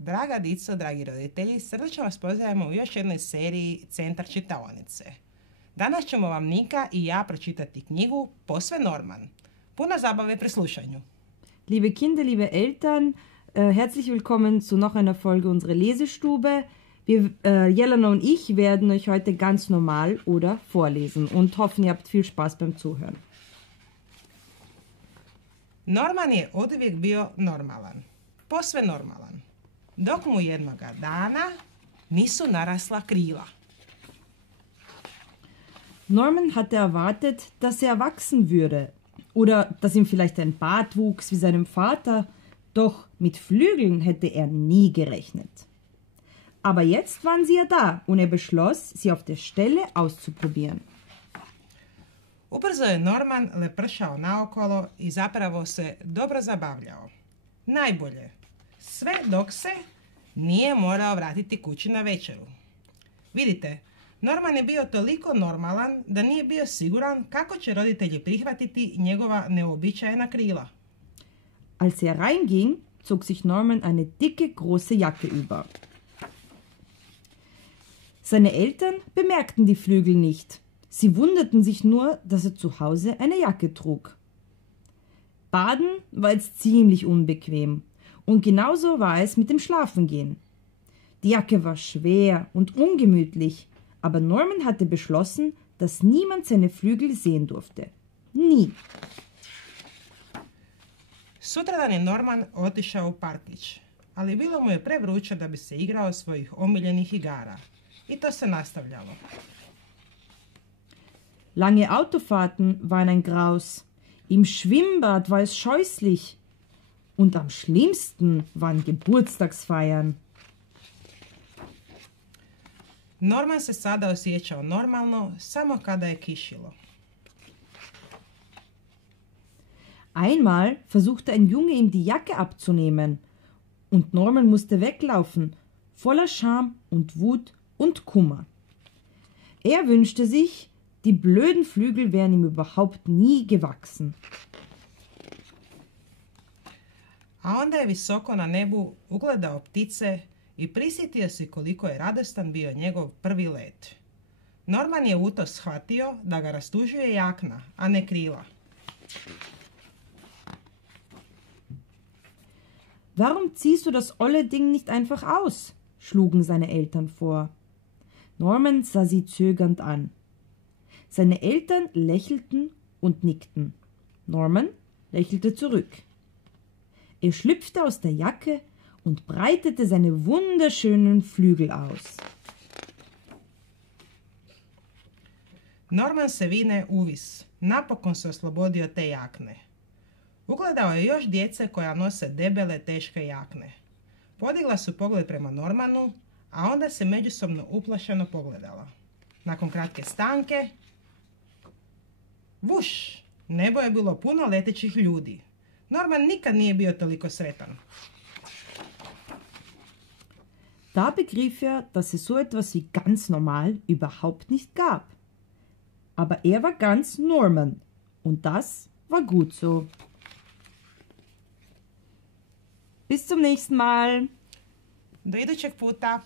Draga dico, dragi roditelji, srdačno vas pozdravljamo u još jednoj seriji Centar čitaonice. Danas ćemo vam Nika i ja pročitati knjigu Posve Norman. Puno zabave pri slušanju. Liebe Kinder, liebe Eltern, herzlich willkommen zu noch einer Folge unserer Lesestube. Jelena und ich werden euch heute ganz normal oder vorlesen und hoffen, ihr habt viel Spaß beim Zuhören. Norman je oduvijek bio normalan, posve normalan, dok mu jednoga dana nisu narasla krila. Norman hatte erwartet, dass er erwachsen würde oder dass ihm vielleicht ein Bart wuchs wie seinem Vater, doch mit Flügeln hätte er nie gerechnet. Aber jetzt waren sie ja da und er beschloss, sie auf der Stelle auszuprobieren. Ubrzo je Norman lepršao naokolo i zapravo se dobro zabavljao. Najbolje, sve dok se nije morao vratiti kući na večeru. Vidite, Norman je bio toliko normalan da nije bio siguran kako će roditelji prihvatiti njegova neuobičajena krila. Als er reinging, zog sich Norman eine dicke, große Jacke über. Seine Eltern bemerkten die Flügel nicht. Sie wunderten sich nur, dass er zu Hause eine Jacke trug. Baden war jetzt ziemlich unbequem und genauso war es mit dem Schlafengehen. Die Jacke war schwer und ungemütlich, aber Norman hatte beschlossen, dass niemand seine Flügel sehen durfte. Nie. Sutradan je Norman otišao u parkić, ali bilo mu je prevruće da bi se igrao svojih omiljenih igara. I to se nastavljalo. Lange Autofahrten waren ein Graus. Im Schwimmbad war es scheußlich. Und am schlimmsten waren Geburtstagsfeiern. Norman se sada osjećao normalno samo kada je kišilo. Einmal versuchte ein Junge ihm die Jacke abzunehmen. Und Norman musste weglaufen, voller Scham und Wut und Kummer. Er wünschte sich, die blöden Flügel wären ihm überhaupt nie gewachsen. A onda je visoko na nebu ugledao ptice i prisjetio se koliko je radostan bio njegov prvi let. Norman je u to shvatio da ga rastužuje jakna, a ne krila. Warum ziehst du das olle Ding nicht einfach aus? Schlugen seine Eltern vor. Norman sah sie zögernd an. Seine Eltern lächelten und nickten. Norman lächelte zurück. Er schlüpfte aus der Jacke und breitete seine wunderschönen Flügel aus. Norman se vine uvis. Napokon se oslobodio te jakne. Ugledao je još djece koja nose debele, teške jakne. Podigla su pogled prema Normanu, a onda se međusobno uplašeno pogledala. Nakon kratke stanke, vuš! Nebo je bilo puno letećih ljudi. Norman nikad nije bio toliko sretan. Da begriff er, dass es so etwas wie ganz normal überhaupt nicht gab. Aber er war ganz Norman und das war gut so. Bis zum nächsten Mal. Do idućeg puta!